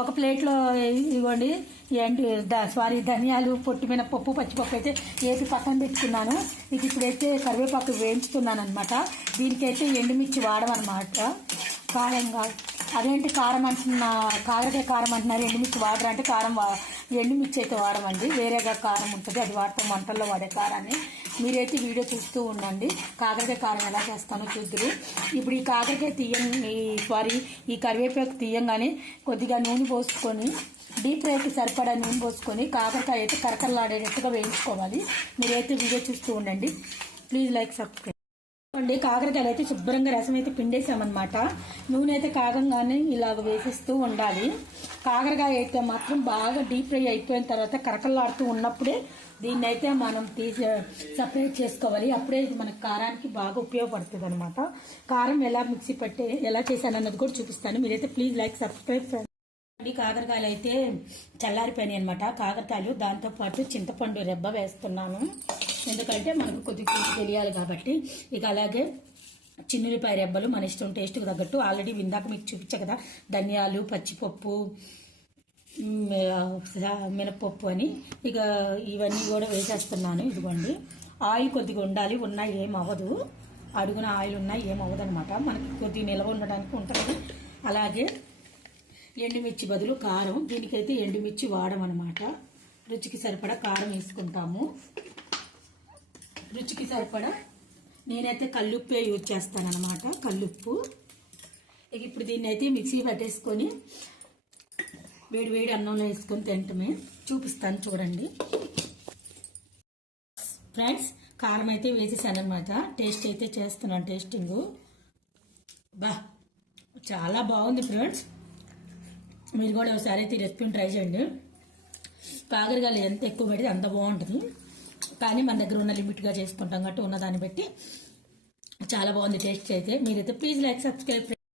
ఒక ప్లేట్లో ఇవ్వండి. ఏంటి సారీ ధనియాలు పొట్టి మీద పప్పు పచ్చిపప్పు అయితే ఏపీ పక్కన పెట్టుకున్నాను ఇది ఇప్పుడైతే కరివేపాకు వేయించుతున్నాను అనమాట దీనికైతే ఎండుమిర్చి వాడమన్నమాట. కారంగా అదేంటి కారం అంటున్నా కాకరకాయ కారం అంటున్నారు ఎండుమిర్చి వాడరు అంటే కారం వా- ఎండుమిర్చి అయితే వాడమండి. వేరేగా కారం ఉంటుంది అది వాడతాం వంటల్లో వాడే కారాన్ని. మీరైతే వీడియో చూస్తూ ఉండండి. కాకరకాయ కారం ఎలా చేస్తానో చూద్దరు. ఇప్పుడు ఈ కాకరకాయ తీయం ఈ సారీ ఈ కరివేపాకు తీయంగానే కొద్దిగా నూనె పోసుకొని డీప్ ఫ్రైకి సరిపడా నూనె పోసుకొని కాకరకాయ అయితే కరకరలాడేటట్టుగా వేయించుకోవాలి. మీరైతే వీడియో చూస్తూ ఉండండి. Please like subscribe. అండి. కాకరకాయలు అయితే శుభ్రంగా రసం అయితే పిండేసామన్నమాట. నూనె అయితే కాగంగానే ఇలాగ వేసిస్తూ ఉండాలి. కాకరకాయ అయితే మాత్రం బాగా డీప్ ఫ్రై అయిపోయిన తర్వాత కరకలాడుతూ ఉన్నప్పుడే దీన్ని అయితే మనం తీసి సపరేట్ చేసుకోవాలి. అప్పుడే ఇది మన కారానికి బాగా ఉపయోగపడుతుంది అనమాట కారం ఎలా మిక్సీ పట్టి ఎలా చేశాను అన్నది కూడా చూపిస్తాను. మీరైతే ప్లీజ్ లైక్ సబ్స్క్రైబ్ ఈ కాకరకాయలు అయితే చల్లారిపోయినాయి అనమాట కాకరకాయలు దాంతోపాటు చింతపండు రెబ్బ వేస్తున్నాను. ఎందుకంటే మనకు కొద్దిగా కొద్ది తెలియాలి కాబట్టి ఇక అలాగే చిన్నులపాయ రెబ్బలు మన ఇష్టం టేస్ట్కి తగ్గట్టు ఆల్రెడీ ఇందాక మీకు చూపించా కదా ధనియాలు పచ్చిపప్పు మినపప్పు అని. ఇక ఇవన్నీ కూడా వేసేస్తున్నాను ఇదిగోండి. ఆయిల్ కొద్దిగా ఉండాలి ఉన్నా ఏం అవ్వదు. అడుగున ఆయిల్ ఉన్నా ఏం అవ్వదు అనమాట మనకి కొద్దిగా నిల్వ ఉండడానికి ఉంటుంది. అలాగే ఎండుమిర్చి బదులు కారం. దీనికైతే ఎండుమిర్చి వాడమనమాట రుచికి సరిపడా కారం వేసుకుంటాము. రుచికి సరిపడా? నేనైతే కల్లుప్పే యూజ్ చేస్తానన్నమాట కల్లుప్పు. ఇక ఇప్పుడు దీన్ని అయితే మిక్సీ పట్టేసుకొని వేడి వేడి అన్నంలో వేసుకొని తింటమే. చూపిస్తాను చూడండి. ఫ్రెండ్స్ కారం అయితే వేసేసాను అనమాట టేస్ట్ అయితే చేస్తున్నాను టేస్టింగ్. బా చాలా బాగుంది ఫ్రెండ్స్. మీరు కూడా ఒకసారి అయితే రెసిపీని ట్రై చేయండి. కాకరకాయలు ఎంత ఎక్కువ పెడితే అంత బాగుంటుంది. కానీ మన దగ్గర ఉన్న లిమిట్గా చేసుకుంటాం. కాబట్టి ఉన్న దాన్ని బట్టి చాలా బాగుంది టేస్ట్ అయితే. మీరైతే ప్లీజ్ లైక్ సబ్స్క్రైబ్